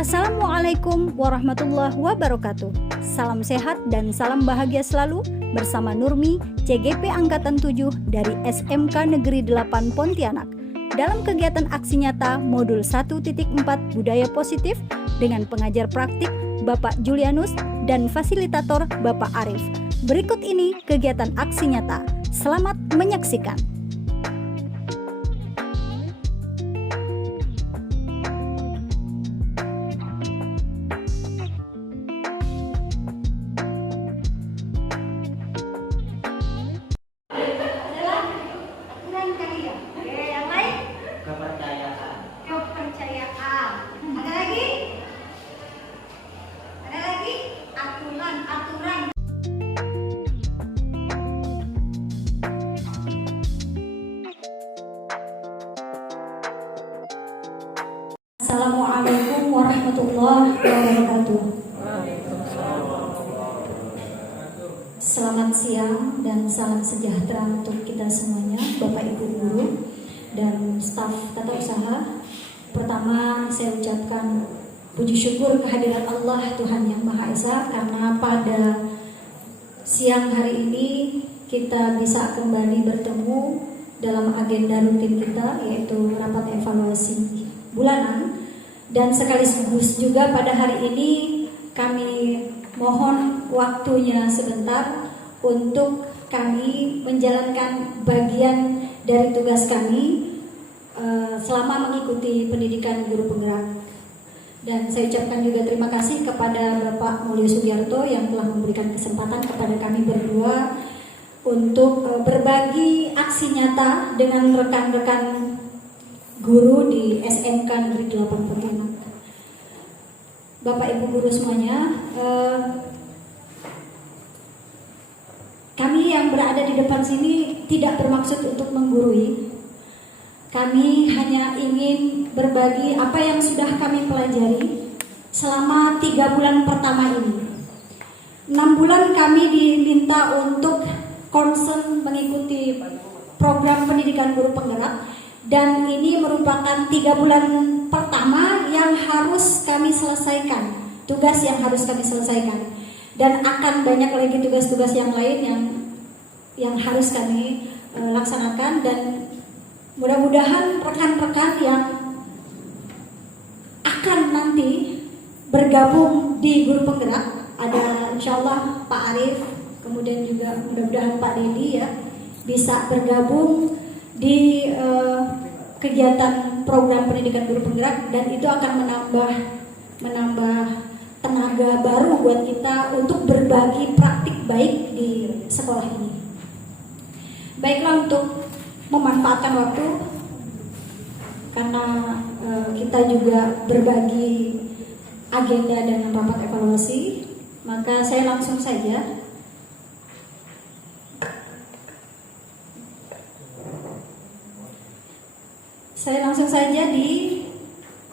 Assalamualaikum warahmatullahi wabarakatuh. Salam sehat dan salam bahagia selalu bersama Nurmi, CGP Angkatan 7 dari SMK Negeri 8 Pontianak. Dalam kegiatan aksi nyata modul 1.4 Budaya Positif dengan pengajar praktik Bapak Julianus dan fasilitator Bapak Arif. Berikut ini kegiatan aksi nyata. Selamat menyaksikan. Assalamualaikum warahmatullahi wabarakatuh. Selamat siang dan salam sejahtera untuk kita semuanya, Bapak Ibu guru dan staf tata usaha. Pertama, saya ucapkan puji syukur kehadirat Allah Tuhan Yang Maha Esa karena pada siang hari ini kita bisa kembali bertemu dalam agenda rutin kita, yaitu rapat evaluasi bulanan. Dan sekaligus juga pada hari ini kami mohon waktunya sebentar untuk kami menjalankan bagian dari tugas kami selama mengikuti pendidikan guru penggerak. Dan saya ucapkan juga terima kasih kepada Bapak Mulyo Sugiarto yang telah memberikan kesempatan kepada kami berdua untuk berbagi aksi nyata dengan rekan-rekan guru di SMK Negeri 8 Pontianak. Bapak Ibu guru semuanya, kami yang berada di depan sini tidak bermaksud untuk menggurui. Kami hanya ingin berbagi apa yang sudah kami pelajari selama 3 bulan pertama ini. 6 bulan kami diminta untuk concern mengikuti program pendidikan guru penggerak. Dan ini merupakan 3 bulan pertama yang harus kami selesaikan, tugas yang harus kami selesaikan. Dan akan banyak lagi tugas-tugas yang lain yang harus kami laksanakan. Dan mudah-mudahan rekan-rekan yang akan nanti bergabung di guru penggerak, ada insyaallah Pak Arif, kemudian juga mudah-mudahan Pak Dedi ya, bisa bergabung di kegiatan program pendidikan guru penggerak, dan itu akan menambah tenaga baru buat kita untuk berbagi praktik baik di sekolah ini. Baiklah, untuk memanfaatkan waktu karena kita juga berbagi agenda dan rapat evaluasi, maka saya langsung saja di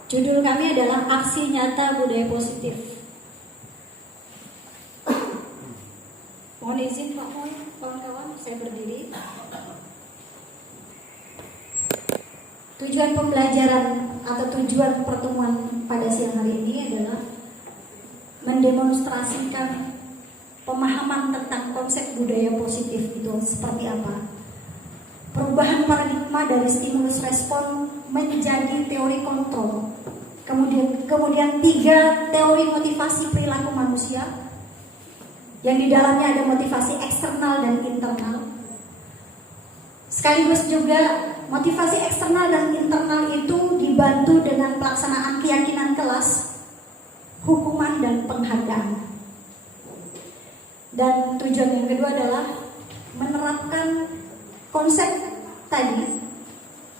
judul kami adalah aksi nyata budaya positif. Mohon izin Pak Moy, kawan-kawan, saya berdiri. Tujuan pembelajaran atau tujuan pertemuan pada siang hari ini adalah mendemonstrasikan pemahaman tentang konsep budaya positif itu seperti apa. Perubahan paradigma dari stimulus respon menjadi teori kontrol. Kemudian 3 teori motivasi perilaku manusia yang di dalamnya ada motivasi eksternal dan internal. Sekaligus juga motivasi eksternal dan internal itu dibantu dengan pelaksanaan keyakinan kelas, hukuman dan penghargaan. Dan tujuan yang kedua adalah menerapkan konsep tadi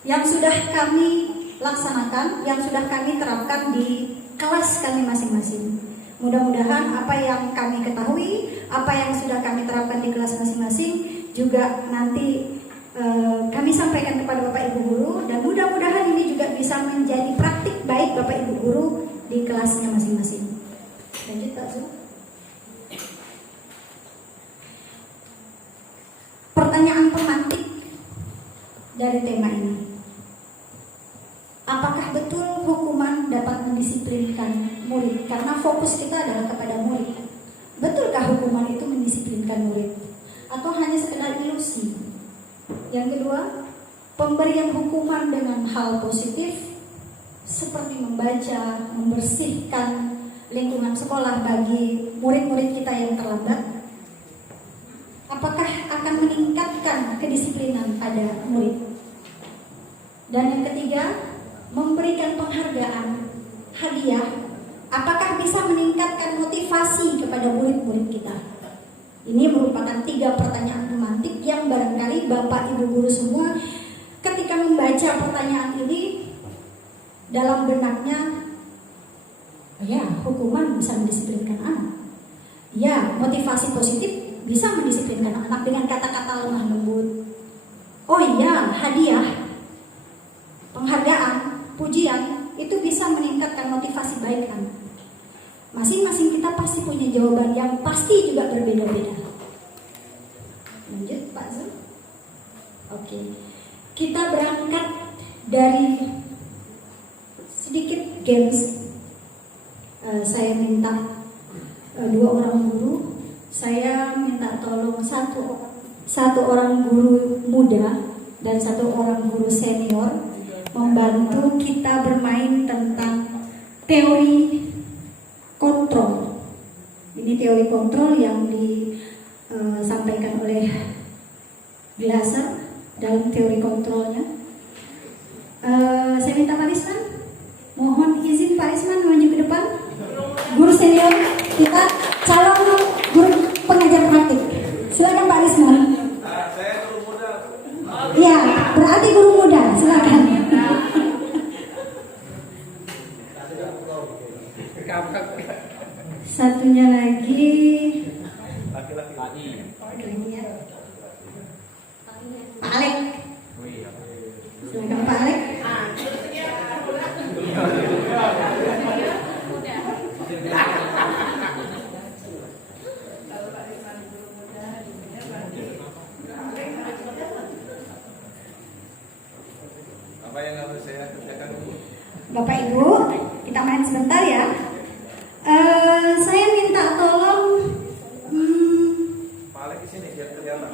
yang sudah kami laksanakan, yang sudah kami terapkan di kelas kami masing-masing. Mudah-mudahan apa yang kami ketahui, apa yang sudah kami terapkan di kelas masing-masing juga nanti kami sampaikan kepada Bapak Ibu guru, dan mudah-mudahan ini juga bisa menjadi praktik baik Bapak Ibu guru di kelasnya masing-masing. Lanjut Pak Zul. Pertanyaan pemantik dari tema ini. Apakah betul hukuman dapat mendisiplinkan karena fokus kita adalah kepada murid. Betulkah hukuman itu mendisiplinkan murid? Atau hanya sekedar ilusi? Yang kedua, pemberian hukuman dengan hal positif seperti membaca, membersihkan lingkungan sekolah bagi murid-murid kita yang terlambat, apakah akan meningkatkan kedisiplinan pada murid? Dan yang ketiga, memberikan penghargaan, hadiah, apakah bisa meningkatkan motivasi kepada murid-murid kita? Ini merupakan 3 pertanyaan pemantik yang barangkali Bapak Ibu guru semua ketika membaca pertanyaan ini dalam benaknya, ya, hukuman bisa mendisiplinkan anak. Ya, motivasi positif bisa mendisiplinkan anak dengan kata-kata lemah lembut. Oh iya, hadiah, penghargaan, pujian itu bisa meningkatkan motivasi baik anak. Masing-masing kita pasti punya jawaban yang pasti juga berbeda-beda. Lanjut Pak Zul. Oke, kita berangkat dari sedikit games. Saya minta 2 orang guru. Saya minta tolong satu orang guru muda dan 1 orang guru senior membantu kita bermain tentang teori kontrol. Ini teori kontrol yang disampaikan oleh Glaser dalam teori kontrolnya. Saya minta Pak Risman, mohon izin Pak Risman maju ke depan. Guru senior kita, calon guru pengajar praktik. Silakan Pak Risman. Saya guru muda. Ya, berarti guru muda. Silakan. Satunya lagi Laki-laki. ya. Pak Alek. Silakan Pak Alek. Apa yang harus saya kerjakan? Bapak Ibu, kita main sebentar ya. Saya minta tolong Pak Alek di sini biar kelihatan.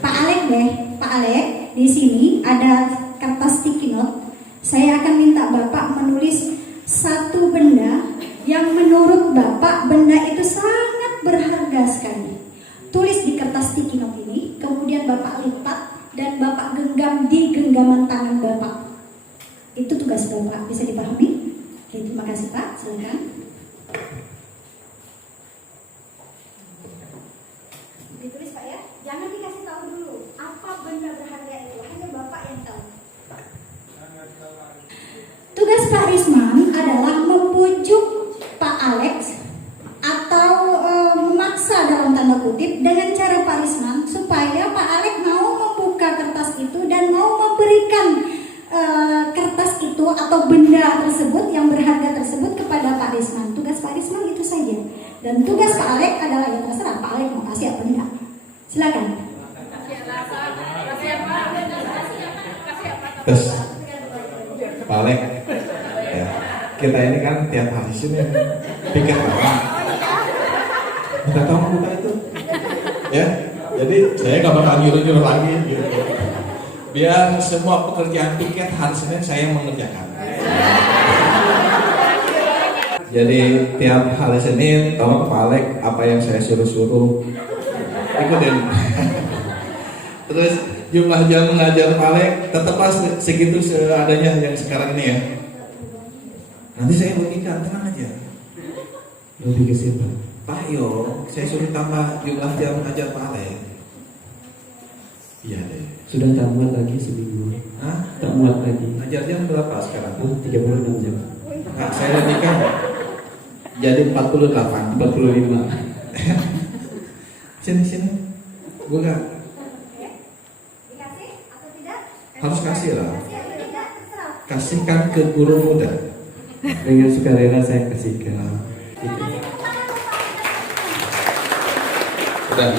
Pak Alek deh, Pak Alek di sini ada kertas sticky note. Saya akan minta Bapak menulis satu benda yang menurut Bapak benda itu sangat berharga sekali. Tulis di kertas sticky note ini, kemudian Bapak lipat dan Bapak genggam di genggaman tangan Bapak. Itu tugas Bapak, bisa dipahami? Oke, terima kasih Pak, silakan. Ditulis Pak ya, jangan dikasih tahu dulu apa benda berharga itu, hanya Bapak yang tahu. Tugas Pak Risman adalah membujuk Pak Alex atau memaksa dalam tanda kutip dengan cara Pak Risman supaya Pak Alex mau membuka kertas itu dan mau memberikan kertas itu atau benda tersebut yang berharga tersebut kepada Pak Risman. Tugas Pak Risman itu saja. Dan tugas Pak Alex adalah ya terserah Pak Alex mau kasih apa enggak. Silakan. Terus Pak Alek, ya, kita ini kan tiap hari sini pikir apa? Minta tolong buka itu, ya. Jadi saya nggak bakal nyuruh-nyuruh lagi, gitu. Biar semua pekerjaan piket hari Senin saya mengerjakan. Jadi tiap hari Senin tolong Pak Alek apa yang saya suruh-suruh ikutin. Terus jumlah jam mengajar Pak Alek tetaplah segitu seadanya yang sekarang ini ya. Nanti saya bagikan, tenang aja. Lebih ke siapa? Pak Yo, saya suruh tambah jumlah jam mengajar Pak Alek. Iya deh. Sudah tak muat lagi seminggu. Hah? Tak muat lagi. Ngajar jam berapa sekarang? 36 jam. Nah, saya nikah jadi 48, 45. Sini. Buka. Dikasih atau tidak? Harus kasih lah. Kasih atau tidak? Terserah. Kasihkan ke guru muda. Dengan sukarela saya kasihkan. Gitu. Udah.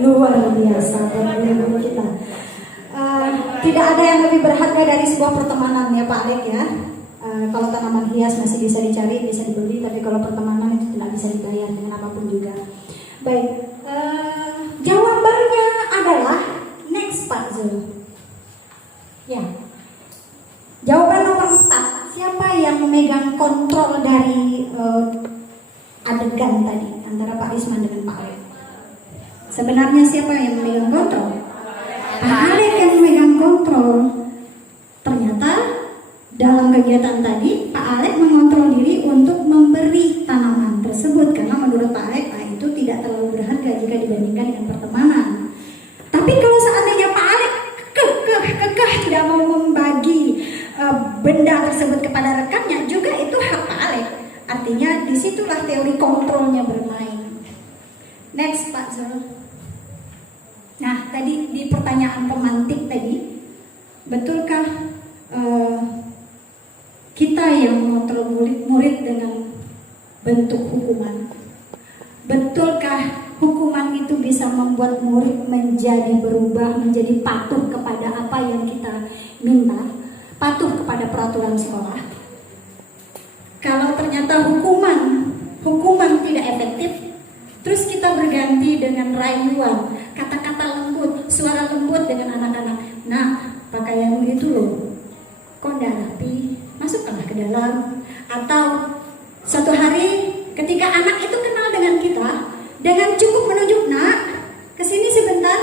luar biasa buat guru kita. Tidak ada yang lebih berharga dari sebuah pertemanan ya Pak Alek ya. Kalau tanaman hias masih bisa dicari, bisa dibeli, tapi kalau pertemanan itu tidak bisa dibayar dengan apapun juga. Baik, jawabannya adalah next Pak Zul. Ya, jawaban nomor 4. Siapa yang memegang kontrol dari adegan tadi antara Pak Risman dengan Pak Alek? Sebenarnya siapa yang memegang kontrol? Pak Alek yang memegang kontrol. Ternyata dalam kegiatan tadi Pak Alek mengontrol diri untuk memberi tanaman tersebut karena menurut Pak Alek itu tidak terlalu berharga jika dibandingkan dengan pertemanan. Tapi kalau seandainya Pak Alek kekeh tidak mau membagi benda tersebut kepada rekannya, juga itu hak Pak Alek. Artinya disitulah teori kontrolnya bermain. Next Pak Zul. Nah tadi di pertanyaan pemantik tadi, betulkah kita yang mengontrol murid dengan bentuk hukuman? Betulkah hukuman itu bisa membuat murid menjadi berubah, menjadi patuh kepada apa yang kita minta, patuh kepada peraturan sekolah? Kalau ternyata hukuman tidak efektif, terus kita berganti dengan rayuan, kata-kata lembut, suara lembut dengan anak-anak. Nah, pakaianmu itu loh, kok nggak rapi, masukkanlah ke dalam. Atau suatu hari ketika anak itu kenal dengan kita, dengan cukup menunjuk, nak, kesini sebentar,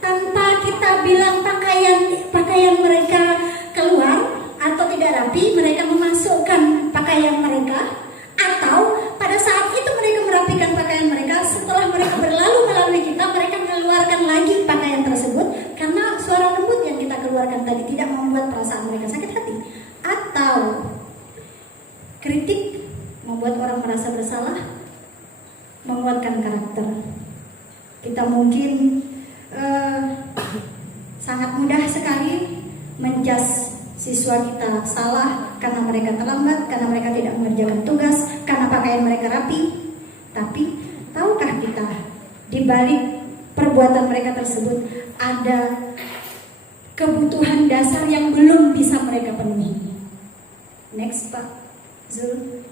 tanpa kita bilang pakaian mereka keluar atau tidak rapi, mereka memasukkan pakaian mereka. Atau pada saat itu mereka merapikan pakaian mereka, setelah mereka berlalu melalui kita, mereka mengeluarkan lagi pakaian tersebut karena suara lembut yang kita keluarkan tadi tidak membuat perasaan mereka sakit hati. Atau kritik membuat orang merasa bersalah, menguatkan karakter. Kita mungkin sangat mudah sekali menjas siswa kita salah karena mereka terlambat, karena mereka tidak mengerjakan tugas, karena pakaian mereka rapi. Tapi tahukah kita di balik perbuatan mereka tersebut ada kebutuhan dasar yang belum bisa mereka penuhi? Next Pak Zul.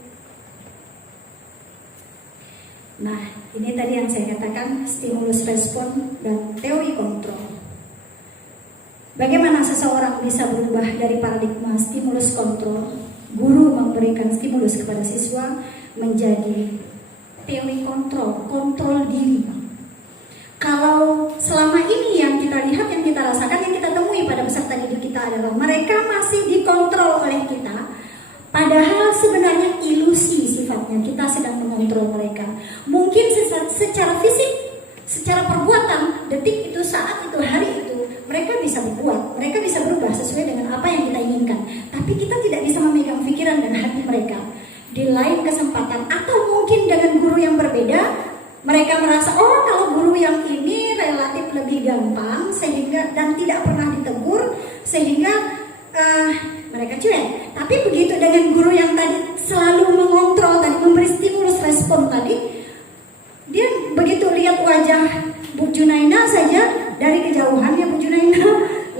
Nah, ini tadi yang saya katakan stimulus respon dan teori kontrol. Bagaimana seseorang bisa berubah dari paradigma stimulus kontrol, guru memberikan stimulus kepada siswa, menjadi teori kontrol diri. Kalau selama ini yang kita lihat, yang kita rasakan, yang kita temui pada peserta didik kita adalah mereka masih dikontrol oleh kita, padahal sebenarnya ilusi sifatnya, kita sedang mengontrol mereka. Mungkin secara fisik, secara perbuatan, detik itu, saat itu, hari itu, mereka bisa berbuat, mereka bisa berubah sesuai dengan apa yang kita inginkan. Tapi kita tidak bisa memegang pikiran dan hati mereka. Di lain kesempatan, atau mungkin dengan guru yang berbeda, mereka merasa, oh kalau guru yang ini relatif lebih gampang, sehingga dan tidak pernah ditegur, sehingga mereka cuek. Tapi begitu dengan guru yang tadi selalu mengontrol, tadi memberi stimulus respon tadi, dia begitu lihat wajah Bu Junaina saja, dari kejauhan ya Bu Junaina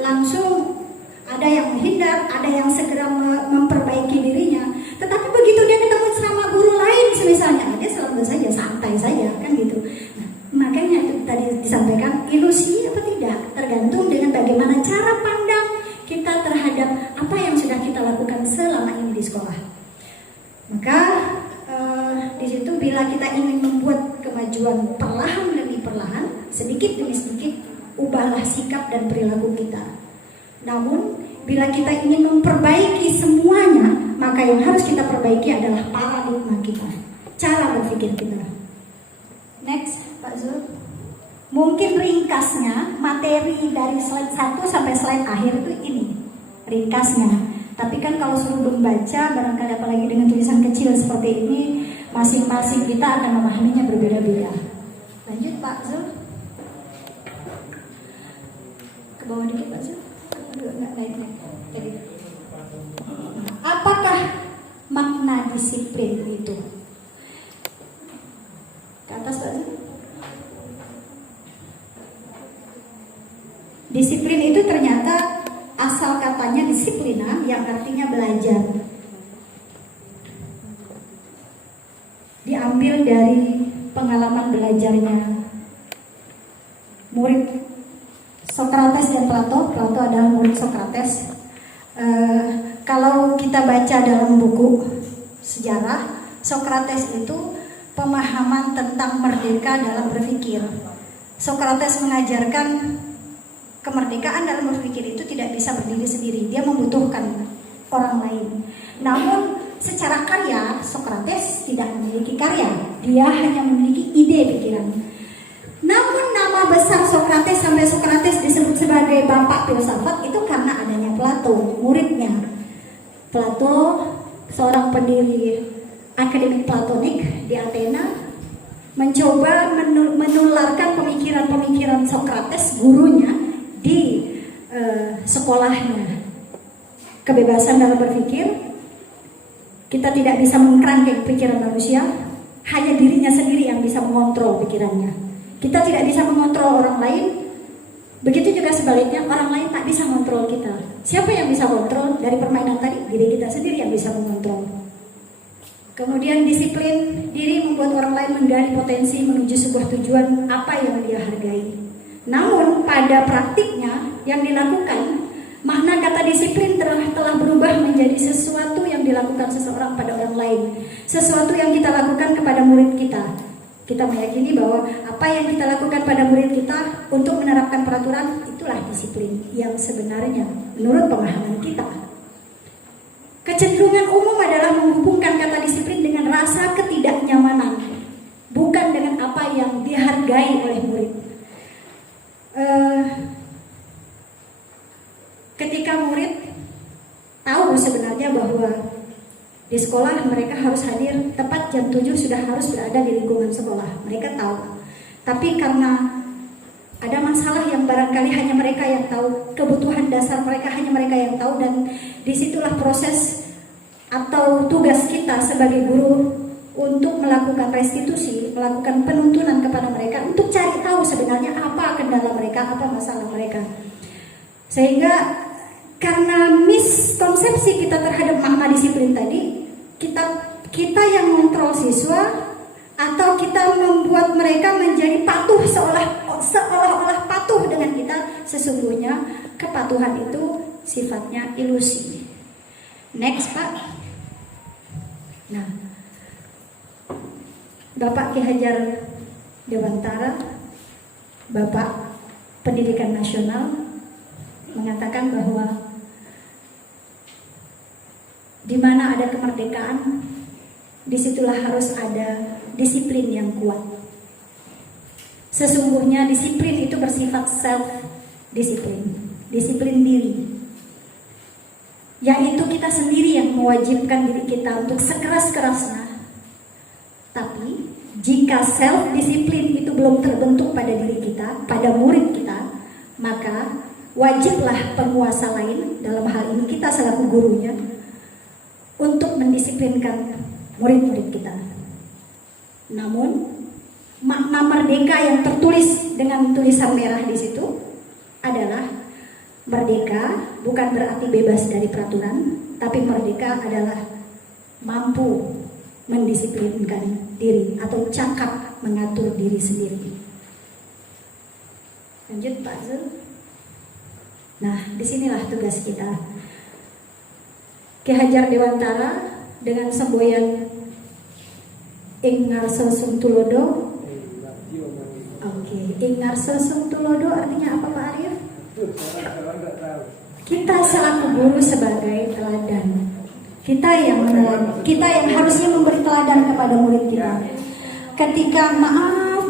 langsung ada yang menghindar, ada yang segera memperbaiki dirinya. Tetapi begitu dia ketemu sama guru lain misalnya, dia selalu saja santai saja kan gitu. Nah, makanya itu tadi disampaikan ilusi apa tidak tergantung dengan bagaimana cara pandang kita terhadap apa yang sudah kita lakukan selama ini di sekolah. Maka di situ bila kita ingin membuat kemajuan perlahan demi perlahan, sedikit demi sedikit, ubahlah sikap dan perilaku kita. Namun bila kita ingin memperbaiki semuanya, maka yang harus kita perbaiki adalah paradigma kita, cara berpikir kita. Next, Pak Zul. Mungkin ringkasnya materi dari slide 1 sampai slide akhir itu ini ringkasnya. Tapi kan kalau suruh membaca, barangkali apalagi dengan tulisan kecil seperti ini, masing-masing kita akan memahaminya berbeda-beda. Lanjut Pak Zul. Ke bawah dikit Pak Zul. Enggak naik. Tadi. Apakah makna disiplin itu? Ke atas Pak Zul. Disiplin itu ternyata asal katanya disiplina yang artinya belajar. Diambil dari pengalaman belajarnya murid Sokrates dan Plato. Plato adalah murid Sokrates. Kalau kita baca dalam buku sejarah, Sokrates itu pemahaman tentang merdeka dalam berpikir. Sokrates mengajarkan kemerdekaan dalam berpikir itu tidak bisa berdiri sendiri, dia membutuhkan orang lain. Namun secara karya Sokrates tidak memiliki karya, dia hanya memiliki ide pikiran. Namun nama besar Sokrates sampai Sokrates disebut sebagai bapak filsafat itu karena adanya Plato, muridnya. Plato, seorang pendiri akademik Platonik di Athena, mencoba menularkan pemikiran-pemikiran Sokrates, gurunya, di sekolahnya. Kebebasan dalam berpikir, kita tidak bisa mengkerangkeng pikiran manusia, hanya dirinya sendiri yang bisa mengontrol pikirannya. Kita tidak bisa mengontrol orang lain, begitu juga sebaliknya, orang lain tak bisa mengontrol kita. Siapa yang bisa kontrol dari permainan tadi? Diri kita sendiri yang bisa mengontrol. Kemudian disiplin diri membuat orang lain menggali potensi menuju sebuah tujuan apa yang dia hargai. Namun pada praktiknya yang dilakukan, makna kata disiplin telah berubah menjadi sesuatu yang dilakukan seseorang pada orang lain, sesuatu yang kita lakukan kepada murid kita. Kita meyakini bahwa apa yang kita lakukan pada murid kita untuk menerapkan peraturan, itulah disiplin yang sebenarnya menurut pemahaman kita. Kecenderungan umum adalah menghubungkan kata disiplin dengan rasa ketidaknyamanan, bukan dengan apa yang dihargai oleh murid. Ketika murid tahu sebenarnya bahwa di sekolah mereka harus hadir tepat jam 7 sudah harus berada di lingkungan sekolah, mereka tahu. Tapi karena ada masalah yang barangkali hanya mereka yang tahu, kebutuhan dasar mereka hanya mereka yang tahu, dan disitulah proses atau tugas kita sebagai guru untuk melakukan restitusi, melakukan penuntunan kepada mereka untuk cari tahu sebenarnya apa kendala mereka, apa masalah mereka. Sehingga karena miskonsepsi kita terhadap makna disiplin tadi, kita yang mengontrol siswa, atau kita membuat mereka menjadi patuh seolah-olah patuh dengan kita. Sesungguhnya kepatuhan itu sifatnya ilusi. Next, Pak. Nah, Bapak Ki Hajar Dewantara, Bapak Pendidikan Nasional, mengatakan bahwa di mana ada kemerdekaan, disitulah harus ada disiplin yang kuat. Sesungguhnya disiplin itu bersifat self-disiplin, disiplin diri, yaitu kita sendiri yang mewajibkan diri kita untuk sekeras-kerasnya. Tapi jika self-disiplin itu belum terbentuk pada diri kita, pada murid kita, maka wajiblah penguasa lain, dalam hal ini kita selaku gurunya, untuk mendisiplinkan murid-murid kita. Namun makna merdeka yang tertulis dengan tulisan merah di situ adalah merdeka bukan berarti bebas dari peraturan, tapi merdeka adalah mampu mendisiplinkan diri atau cakap mengatur diri sendiri. Lanjut Pak Zul. Nah, disinilah tugas kita. Ki Hajar Dewantara dengan semboyan Ing Ngarso Sung Tulodo. Ing Ngarso Sung Tulodo artinya apa Pak Arif? Kita selaku guru sebagai teladan. Kita yang harusnya memberi teladan kepada murid kita. Ketika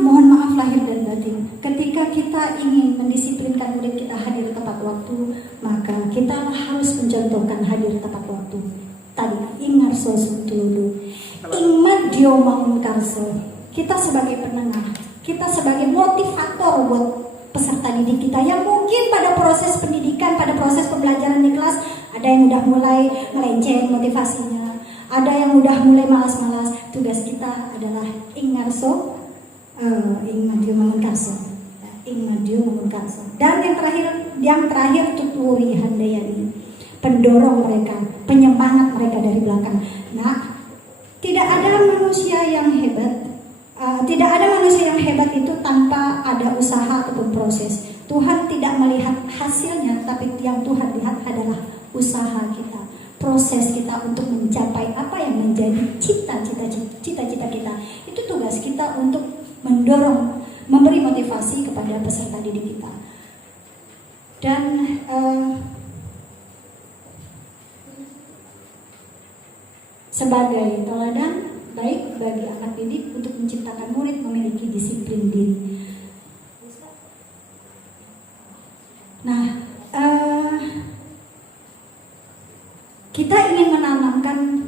mohon maaf lahir dan batin, ketika kita ingin mendisiplinkan murid kita hadir tepat waktu, maka kita harus mencontohkan hadir tepat waktu. Tadi Ing Ngarso Sung Tulodo, Ing Madyo Mangun Karso. Kita sebagai penengah, kita sebagai motivator buat peserta didik kita yang mungkin pada proses pendidikan, pada proses pembelajaran di kelas, ada yang udah mulai melenceng motivasinya, ada yang udah mulai malas-malas. Tugas kita adalah Ing Ngarso, Ing Madyo Mangun Karso, Madiun Munkarsa. Dan yang terakhir Tuturi Handayani, pendorong mereka, penyemangat mereka dari belakang. Nah, tidak ada manusia yang hebat. Tidak ada manusia yang hebat itu tanpa ada usaha ataupun proses. Tuhan tidak melihat hasilnya, tapi yang Tuhan lihat adalah usaha kita, proses kita untuk mencapai apa yang menjadi cita-cita kita. Itu tugas kita untuk mendorong, memberi motivasi kepada peserta didik kita. Dan sebagai teladan baik bagi anak didik untuk menciptakan murid memiliki disiplin diri. Nah, kita ingin menanamkan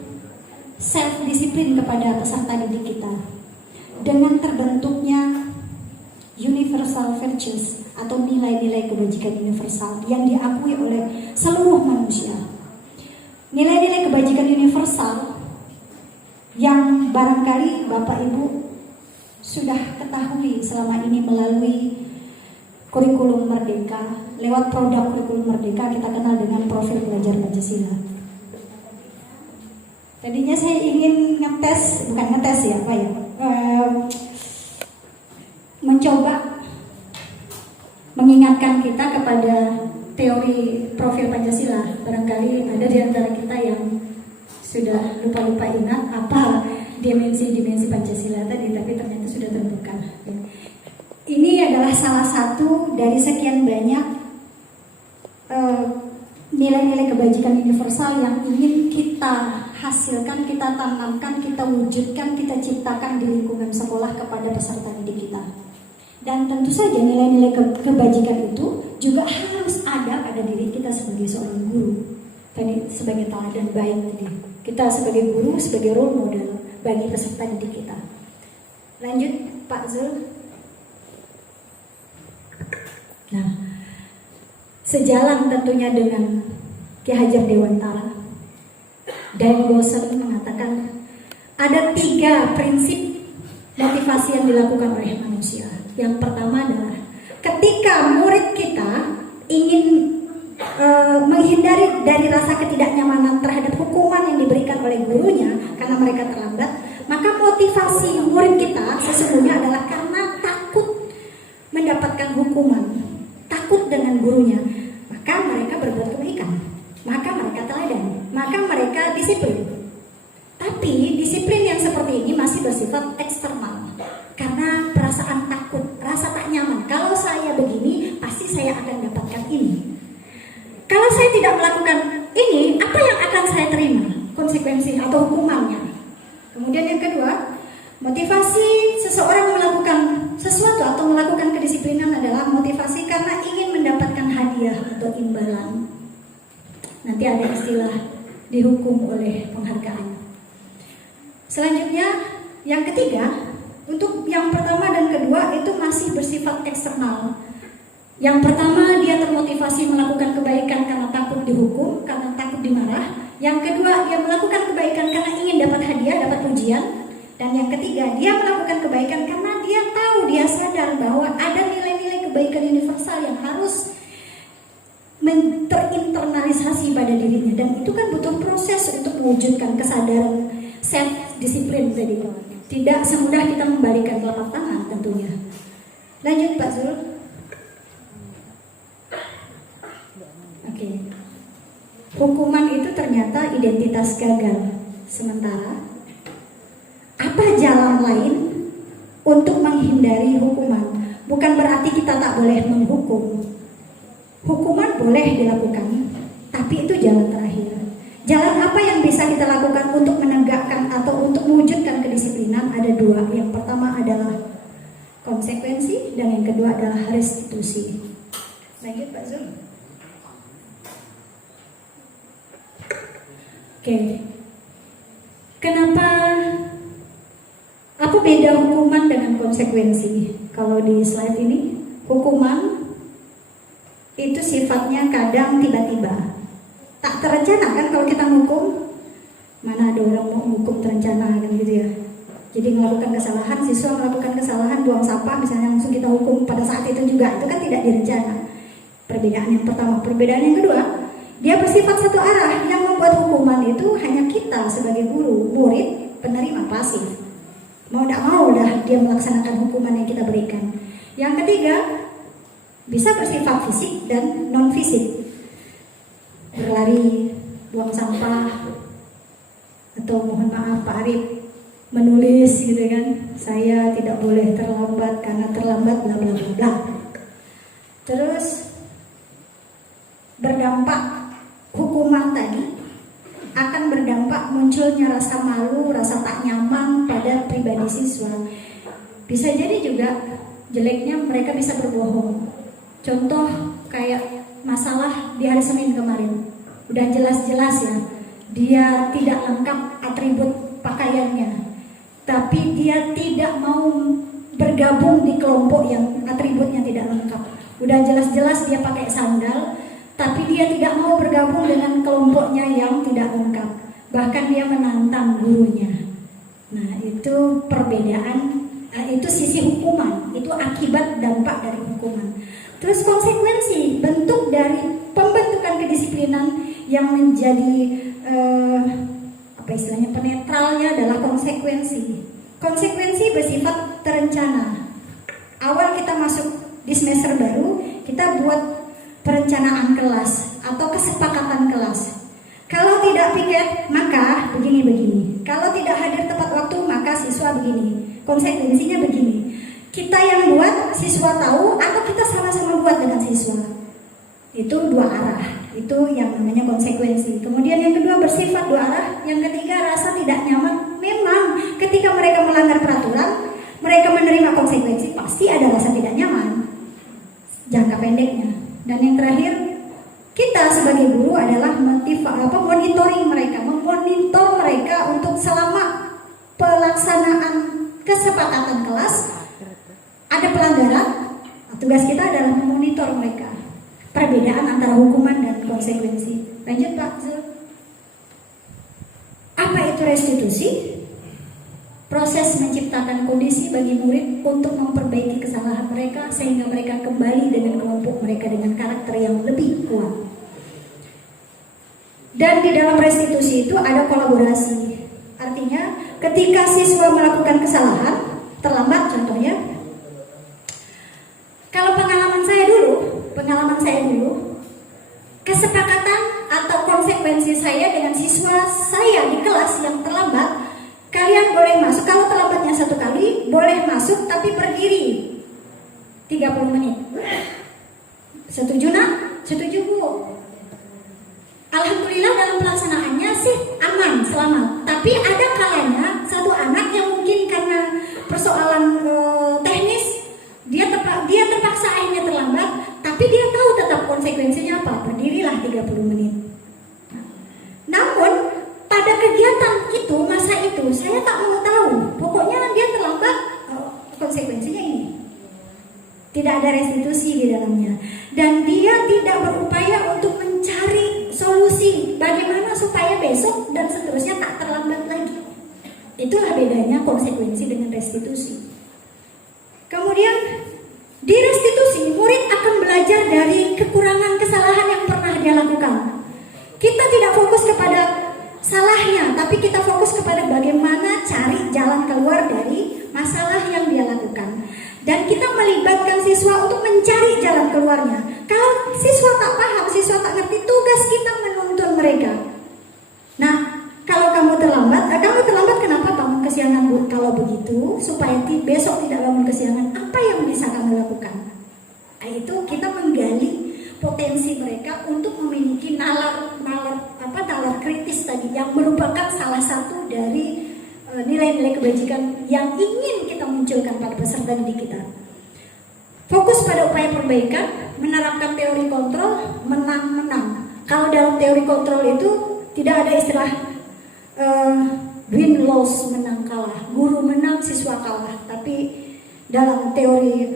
self disiplin kepada peserta didik kita dengan terbentuknya universal virtues atau nilai-nilai kebajikan universal yang diakui oleh seluruh manusia. Nilai-nilai kebajikan universal yang barangkali Bapak Ibu sudah ketahui selama ini melalui kurikulum Merdeka. Lewat produk kurikulum Merdeka kita kenal dengan profil pelajar Pancasila. Tadinya saya ingin mencoba mengingatkan kita kepada teori profil Pancasila. Barangkali ada di antara kita yang sudah lupa ingat apa dimensi Pancasila tadi, tapi ternyata sudah terbuka. Ini adalah salah satu dari sekian banyak nilai-nilai kebajikan universal yang ingin kita hasilkan, kita tanamkan, kita wujudkan, kita ciptakan di lingkungan sekolah kepada peserta didik kita. Dan tentu saja nilai-nilai kebajikan itu juga harus ada pada diri kita sebagai seorang guru, tadi sebagai teladan baik tadi. Kita sebagai guru, sebagai role model bagi peserta didik kita. Lanjut Pak Zul. Nah, sejalan tentunya dengan Ki Hajar Dewantara, Dan Gosen mengatakan ada 3 prinsip motivasi yang dilakukan oleh manusia. Yang pertama adalah ketika murid kita ingin menghindari dari rasa ketidaknyamanan terhadap hukuman yang diberikan oleh gurunya karena mereka terlambat, maka motivasi murid kita sesungguhnya adalah karena takut mendapatkan hukuman, takut dengan gurunya, maka mereka berbuat kebaikan, maka mereka teladan, maka mereka disiplin. Tapi disiplin yang seperti ini masih bersifat eksternal karena perasaan takut, rasa tak nyaman. Kalau saya begini, pasti saya akan dapatkan ini. Kalau saya tidak melakukan ini, apa yang akan saya terima? Konsekuensi atau hukumannya. Kemudian yang kedua, motivasi seseorang melakukan sesuatu atau melakukan kedisiplinan adalah motivasi karena ingin mendapatkan hadiah atau imbalan. Nanti ada istilah dihukum oleh penghargaan. Selanjutnya, yang ketiga, untuk yang pertama dan kedua itu masih bersifat eksternal. Yang pertama, dia termotivasi melakukan kebaikan karena takut dihukum, karena takut dimarah. Yang kedua, dia melakukan kebaikan karena ingin dapat hadiah, dapat pujian. Dan yang ketiga, dia melakukan kebaikan karena dia tahu, dia sadar bahwa ada nilai-nilai kebaikan universal yang harus terinternalisasi pada dirinya. Dan itu kan butuh proses untuk mewujudkan kesadaran self-disiplin tadi. Tidak semudah kita membalikan telapak tangan tentunya. Lanjut Pak Zul. Oke. Hukuman itu ternyata identitas gagal. Sementara apa jalan lain untuk menghindari hukuman? Bukan berarti kita tak boleh menghukum. Hukuman boleh dilakukan, tapi itu jalan terakhir. Jalan apa yang bisa kita lakukan untuk menegakkan atau untuk mewujudkan kedisiplinan? Ada 2. Yang pertama adalah konsekuensi dan yang kedua adalah restitusi. Lanjut Pak Zul. Oke. Kenapa? Apa beda hukuman dengan konsekuensi? Kalau di slide ini, hukuman itu sifatnya kadang tiba-tiba. Tak terencana kan kalau kita menghukum, mana ada orang mau menghukum terencana kan gitu ya. Jadi melakukan kesalahan, siswa melakukan kesalahan, buang sampah misalnya langsung kita hukum pada saat itu juga, itu kan tidak direncana. Perbedaan yang pertama. Perbedaan yang kedua, dia bersifat satu arah. Yang membuat hukuman itu hanya kita sebagai guru, murid, penerima pasif. Mau tidak mau dah dia melaksanakan hukuman yang kita berikan. Yang ketiga, bisa bersifat fisik dan non fisik. Berlari, buang sampah, atau mohon maaf Pak Arif menulis gitu kan, saya tidak boleh terlambat karena terlambat bla bla bla bla. Terus berdampak hukuman tadi akan berdampak munculnya rasa malu, rasa tak nyaman pada pribadi siswa. Bisa jadi juga jeleknya mereka bisa berbohong. Contoh kayak masalah di hari Senin kemarin, udah jelas-jelas ya, dia tidak lengkap atribut pakaiannya, tapi dia tidak mau bergabung di kelompok yang atributnya tidak lengkap. Udah jelas-jelas dia pakai sandal, tapi dia tidak mau bergabung dengan kelompoknya yang tidak lengkap. Bahkan dia menantang gurunya. Nah, itu perbedaan, itu sisi hukuman, itu akibat dampak dari hukuman. Terus konsekuensi, bentuk dari pembentukan kedisiplinan yang menjadi apa istilahnya, penetralnya adalah konsekuensi. Konsekuensi bersifat terencana. Awal kita masuk di semester baru, kita buat perencanaan kelas atau kesepakatan kelas. Kalau tidak piket, maka begini-begini. Kalau tidak hadir tepat waktu, maka siswa begini. Konsekuensinya begini. Kita yang buat, siswa tahu, atau kita sama-sama buat dengan siswa. Itu dua arah. Itu yang namanya konsekuensi. Kemudian yang kedua bersifat dua arah. Yang ketiga rasa tidak nyaman. Memang ketika mereka melanggar peraturan, mereka menerima konsekuensi, pasti ada rasa tidak nyaman jangka pendeknya. Dan yang terakhir, kita sebagai guru adalah monitoring mereka, memonitor mereka untuk selama pelaksanaan kesepakatan kelas ada pelanggaran. Tugas kita adalah memonitor mereka. Perbedaan antara hukuman dan konsekuensi. Lanjut Pak Zul. Apa itu restitusi? Proses menciptakan kondisi bagi murid untuk memperbaiki kesalahan mereka sehingga mereka kembali dengan kelompok mereka dengan karakter yang lebih kuat. Dan di dalam restitusi itu ada kolaborasi. Artinya ketika siswa melakukan kesalahan, terlambat contohnya. Kalau pengalaman saya dulu, kesepakatan atau konsekuensi saya dengan siswa saya di kelas yang terlambat, kalian boleh masuk, kalau terlambatnya 1 kali, boleh masuk tapi berdiri 30 menit. Setuju nak? Setuju Bu. Alhamdulillah dalam pelaksanaannya sih aman, selamat. Tapi ada kalanya satu anak yang mungkin karena persoalan teknis, dia terpaksa akhirnya terlambat, tapi dia tahu tetap konsekuensinya apa, berdirilah 30 menit. Namun pada kegiatan itu, masa itu, saya tak mau tahu. Pokoknya dia terlambat, konsekuensinya ini. Tidak ada restitusi di dalamnya. Dan dia tidak berupaya untuk mencari solusi bagaimana supaya besok dan seterusnya tak terlambat lagi. Itulah bedanya konsekuensi dengan restitusi. Kemudian di restitusi, murid akan belajar dari kekurangan kesalahan yang pernah dia lakukan. Kita tidak fokus kepada salahnya, tapi kita fokus kepada bagaimana cari jalan keluar dari masalah yang dia lakukan. Dan kita melibatkan siswa untuk mencari jalan keluarnya. Kalau siswa tak paham, siswa tak ngerti, tugas kita menuntun mereka. Nah, kalau kamu terlambat kenapa bangun kesiangan Bu? Kalau begitu, supaya besok tidak bangun kesiangan, apa yang bisa kamu lakukan? Nah, itu kita menggali potensi mereka untuk memiliki nalar kritis tadi, yang merupakan salah satu dari nilai-nilai kebajikan yang ingin kita munculkan pada peserta didik kita. Fokus pada upaya perbaikan, menerapkan teori kontrol, menang-menang. Kalau dalam teori kontrol itu tidak ada istilah win loss, menang kalah, guru menang siswa kalah. Tapi dalam teori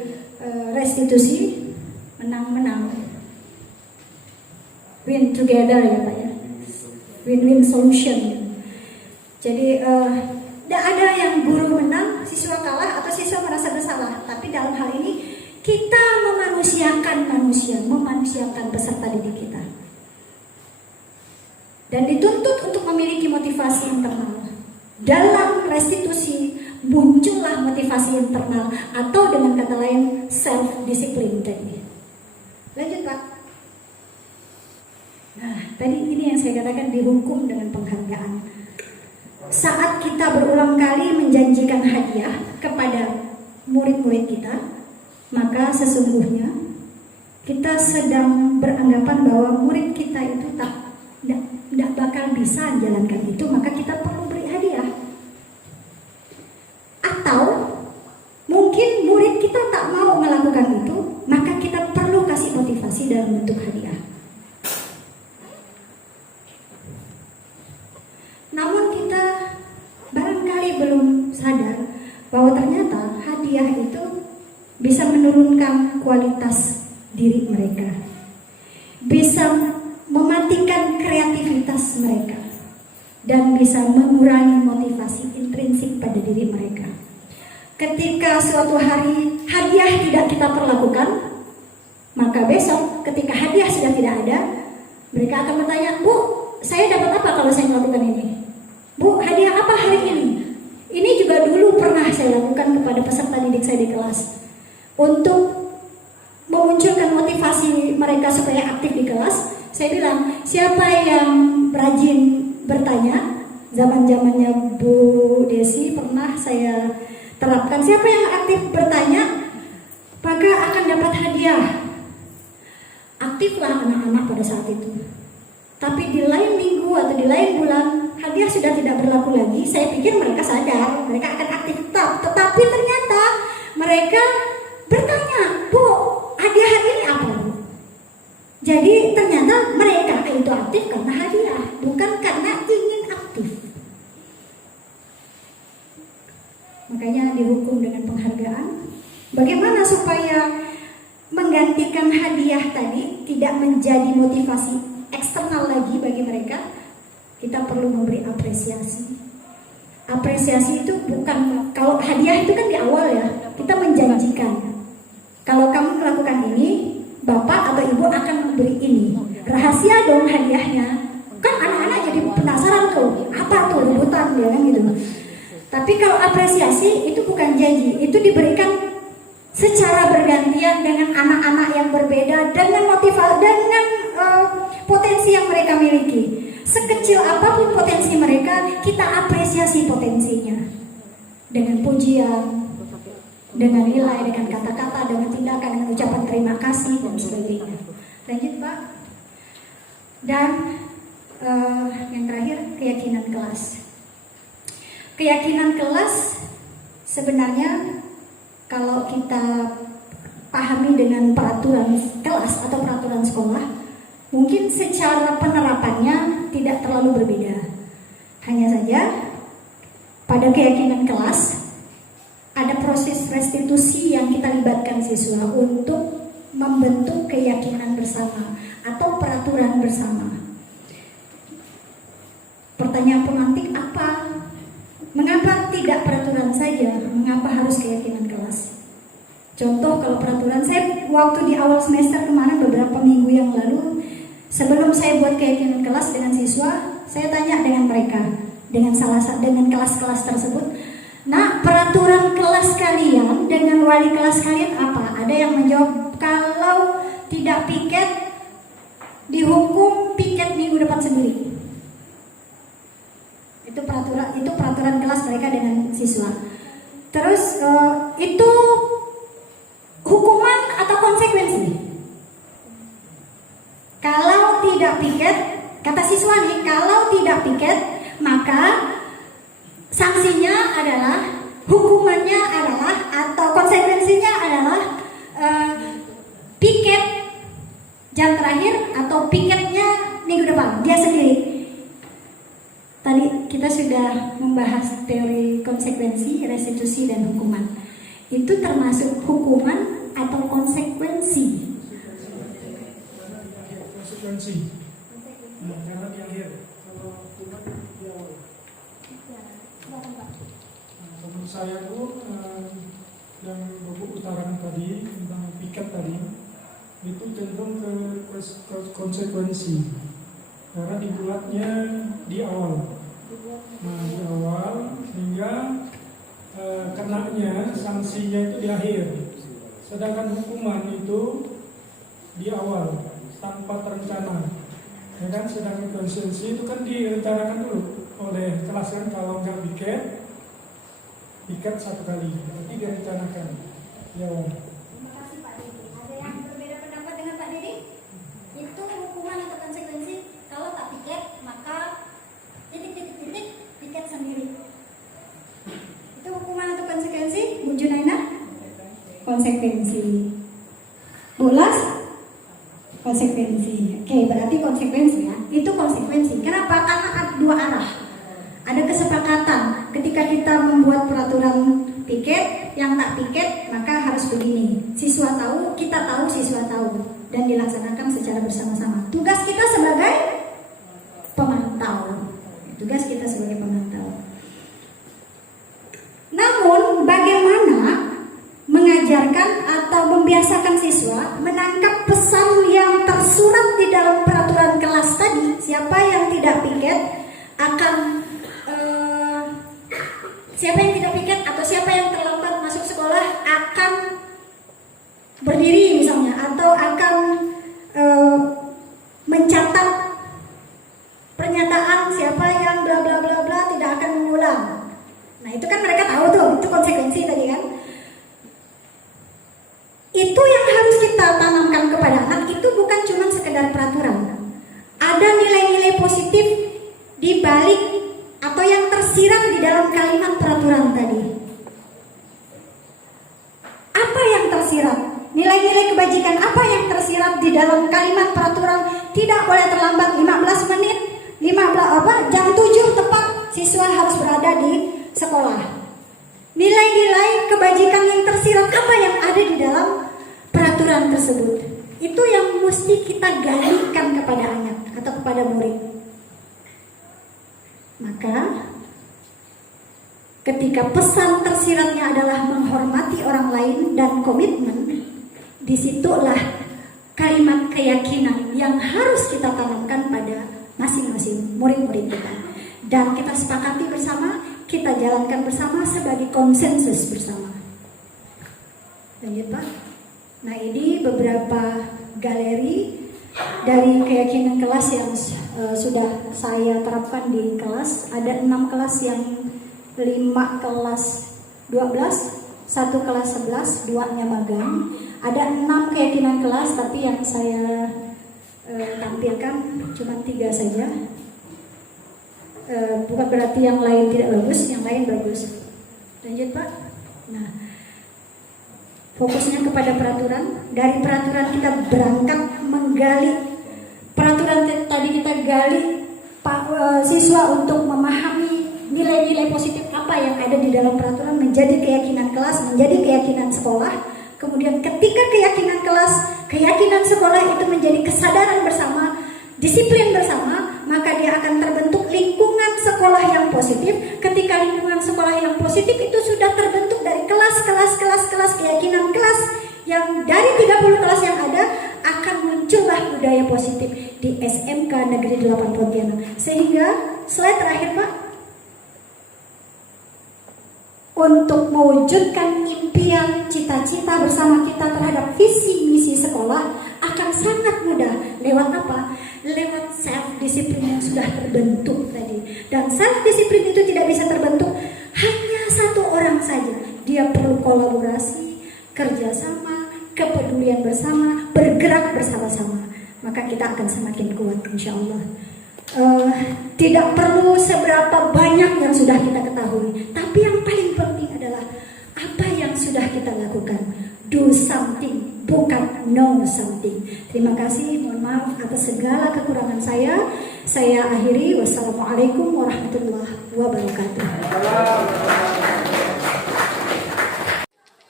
restitusi, menang-menang, win together ya Pak ya, win-win solution. Jadi tidak ada yang guru menang tapi dalam hal ini kita memanusiakan manusia, memanusiakan peserta didik kita. Dan dituntut untuk memiliki motivasi internal. Dalam restitusi muncullah motivasi internal atau dengan kata lain self disiplin tadi. Lanjut Pak. Nah, tadi ini yang saya katakan dihukum dengan penghargaan. Saat kita berulang kali menjanjikan hadiah kepada murid-murid kita, maka sesungguhnya kita sedang beranggapan bahwa murid kita itu tidak bakal bisa menjalankan itu, maka kita perlu beri hadiah. Atau mungkin murid kita tak mau melakukan itu, maka kita perlu kasih motivasi dalam bentuk hadiah. Namun kita barangkali belum sadar bahwa ternyata hadiah itu bisa menurunkan kualitas diri mereka, bisa mematikan kreativitas mereka, dan bisa mengurangi motivasi intrinsik pada diri mereka. Ketika suatu hari hadiah tidak kita perlakukan, maka besok ketika hadiah sudah tidak ada, mereka akan bertanya, "Bu, saya dapat apa kalau saya melakukan ini? Bu, hadiah apa hari ini?" Ini juga dulu pernah saya lakukan kepada peserta didik saya di kelas. Untuk memunculkan motivasi mereka supaya aktif di kelas, saya bilang, siapa yang rajin bertanya? Zaman-zamannya Bu Desi pernah saya terapkan. Siapa yang aktif bertanya, maka akan dapat hadiah. Aktiflah anak-anak pada saat itu. Tapi di lain minggu atau di lain bulan, hadiah sudah tidak berlaku lagi. Saya pikir mereka sadar, mereka akan aktif tetap. Tetapi ternyata mereka bertanya, "Bu, hadiah hari ini apa, Bu?" Jadi ternyata mereka itu aktif karena hadiah, bukan karena ingin aktif. Makanya dihukum dengan penghargaan. Bagaimana supaya menggantikan hadiah tadi tidak menjadi motivasi eksternal lagi bagi mereka? Kita perlu memberi apresiasi. Apresiasi itu bukan, kalau hadiah itu kan di awal ya, kita menjanjikan. Kalau kamu melakukan ini, Bapak atau Ibu akan memberi ini. Rahasia dong hadiahnya. Kan anak-anak jadi penasaran tuh, apa tuh rebutan ya kan gitu. Tapi kalau apresiasi itu bukan janji, itu diberikan secara bergantian dengan anak-anak yang berbeda, dengan motivasi, dengan potensi yang mereka miliki. Sekecil apapun potensi mereka, kita apresiasi potensinya dengan pujian, dengan nilai, dengan kata-kata, dengan tindakan, dengan ucapan terima kasih dan sebagainya. Lanjut Pak. Dan yang terakhir, keyakinan kelas. Keyakinan kelas sebenarnya kalau kita pahami dengan peraturan kelas atau peraturan sekolah, mungkin secara penerapannya tidak terlalu berbeda. Hanya saja pada keyakinan kelas ada proses restitusi yang kita libatkan siswa untuk membentuk keyakinan bersama atau peraturan bersama. Pertanyaan pemantik apa? Mengapa tidak peraturan saja? Mengapa harus keyakinan kelas? Contoh kalau peraturan, saya waktu di awal semester kemarin beberapa minggu yang lalu, sebelum saya buat keyakinan kelas dengan siswa, saya tanya dengan mereka, dengan kelas-kelas tersebut, "Nah, peraturan kelas kalian dengan wali kelas kalian apa?" Ada yang menjawab, "Kalau tidak piket, dihukum piket minggu depan sendiri." Itu peraturan kelas mereka dengan siswa. Terus itu hukuman atau konsekuensi? Kalau tidak piket, kata siswa nih, kalau tidak piket, maka sanksinya adalah, hukumannya adalah, atau konsekuensinya adalah piket jam terakhir atau piketnya minggu depan, dia sendiri. Tadi kita sudah membahas teori konsekuensi, restitusi, dan hukuman. Itu termasuk hukuman atau konsekuensi? Konsekuensi. Karena di akhir. Kalau hukuman di awal. Menurut saya itu yang Bapak utarakan tadi tentang piket tadi itu cenderung ke konsekuensi karena dibuatnya di awal. Nah, di awal sehingga kenanya sanksinya itu di akhir. Sedangkan hukuman itu di awal tanpa terencana. Ya kan, sedangkan konsekuensi itu kan direncanakan dulu oleh kelas kan, kalau nggak piket 1 kali, berarti direncanakan. Ya. Terima kasih Pak Didi. Ada yang berbeda pendapat dengan Pak Didi? Itu hukuman atau konsekuensi kalau tak piket maka titik piket sendiri. Itu hukuman atau konsekuensi? Bu Junaina? Konsekuensi. Bu Las? Konsekuensi. Oke, berarti konsekuensi ya. Itu konsekuensi. Kenapa? Karena ada 2 arah. Ada kesepakatan ketika kita membuat peraturan piket, yang tak piket maka harus begini. Siswa tahu, kita tahu, siswa tahu, dan dilaksanakan secara bersama-sama. Tugas kita sebagai pemantau. Tugas kita sebagai pemantau. Namun bagaimana mengajarkan atau membiasakan siswa menangkap pesan yang tersurat di dalam peraturan kelas tadi? Siapa yang tidak piket akan siapa yang tidak piket atau siapa yang terlambat masuk sekolah akan berdiri misalnya, atau akan mencatat pernyataan siapa yang bla bla bla bla tidak akan mengulang. Nah itu kan mereka tahu tuh, itu konsekuensi tadi kan. Itu yang harus kita tanamkan kepada anak, itu bukan cuma sekedar peraturan. Ada nilai-nilai positif di balik atau yang tersirat di dalam kalimat peraturan tadi. Apa yang tersirat? Nilai-nilai kebajikan apa yang tersirat di dalam kalimat peraturan? Tidak boleh terlambat 15 menit, jam 7 tepat siswa harus berada di sekolah. Nilai-nilai kebajikan yang tersirat apa yang ada di dalam peraturan tersebut? Itu yang mesti kita galikan kepada anak atau kepada murid. Maka ketika pesan tersiratnya adalah menghormati orang lain dan komitmen, disitulah kalimat keyakinan yang harus kita tanamkan pada masing-masing murid-murid kita. Dan kita sepakati bersama, kita jalankan bersama sebagai konsensus bersama. Lanjut Pak. Nah ini beberapa galeri dari keyakinan kelas yang sudah saya terapkan di kelas. Ada 6 kelas yang 5 kelas 12, 1 kelas 11, 2-nya magang. Ada 6 keyakinan kelas, tapi yang saya tampilkan cuma 3 saja. Bukan berarti yang lain tidak bagus, yang lain bagus. Lanjut Pak. Nah, fokusnya kepada peraturan. Dari peraturan kita berangkat menggali peraturan tadi, kita gali siswa untuk memahami nilai-nilai positif apa yang ada di dalam peraturan menjadi keyakinan kelas, menjadi keyakinan sekolah. Kemudian ketika keyakinan kelas, keyakinan sekolah itu menjadi kesadaran bersama, disiplin bersama, maka dia akan terbentuk lingkungan sekolah yang positif. Ketika lingkungan sekolah yang positif itu sudah terbentuk dari kelas keyakinan kelas, yang dari 30 kelas yang ada akan muncullah budaya positif di SMK Negeri 8 Pontianak. Sehingga slide terakhir Pak, untuk mewujudkan impian cita-cita bersama kita terhadap visi misi sekolah akan sangat mudah. Lewat apa? Lewat self disiplin yang sudah terbentuk tadi. Dan self disiplin itu tidak bisa terbentuk hanya satu orang saja. Dia perlu kolaborasi, kerjasama, kepedulian bersama, bergerak bersama-sama. Maka kita akan semakin kuat insya Allah. Tidak perlu seberapa banyak yang sudah kita ketahui, tapi yang paling penting adalah apa yang sudah kita lakukan. Do something, bukan know something. Terima kasih, mohon maaf atas segala kekurangan saya. Saya akhiri. Wassalamualaikum warahmatullahi wabarakatuh.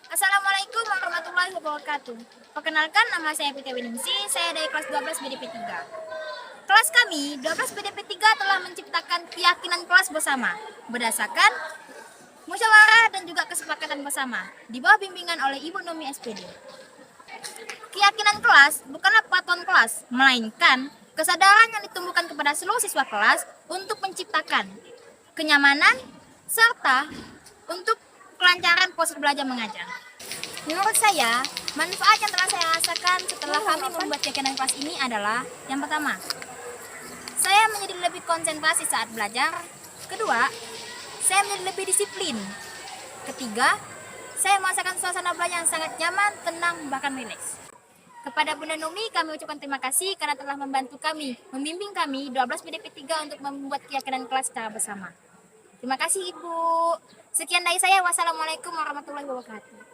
Assalamualaikum warahmatullahi wabarakatuh. Perkenalkan, nama saya Putri Winingsi. Saya dari kelas 12 BDP 3. Kelas kami, 12 BDP 3 telah menciptakan keyakinan kelas bersama berdasarkan musyawarah dan juga kesepakatan bersama di bawah bimbingan oleh Ibu Nomi SPD. Keyakinan kelas bukanlah patuan kelas, melainkan kesadaran yang ditumbuhkan kepada seluruh siswa kelas untuk menciptakan kenyamanan serta untuk kelancaran proses belajar mengajar. Menurut saya, manfaat yang telah saya rasakan setelah kami membuat keyakinan kelas ini adalah yang pertama, saya menjadi lebih konsentrasi saat belajar. Kedua, saya menjadi lebih disiplin. Ketiga, saya merasakan suasana belajar yang sangat nyaman, tenang, bahkan rileks. Kepada Bunda Numi kami ucapkan terima kasih karena telah membantu kami, membimbing kami 12 BDP 3 untuk membuat keyakinan kelas secara bersama. Terima kasih Ibu. Sekian dari saya. Wassalamualaikum warahmatullahi wabarakatuh.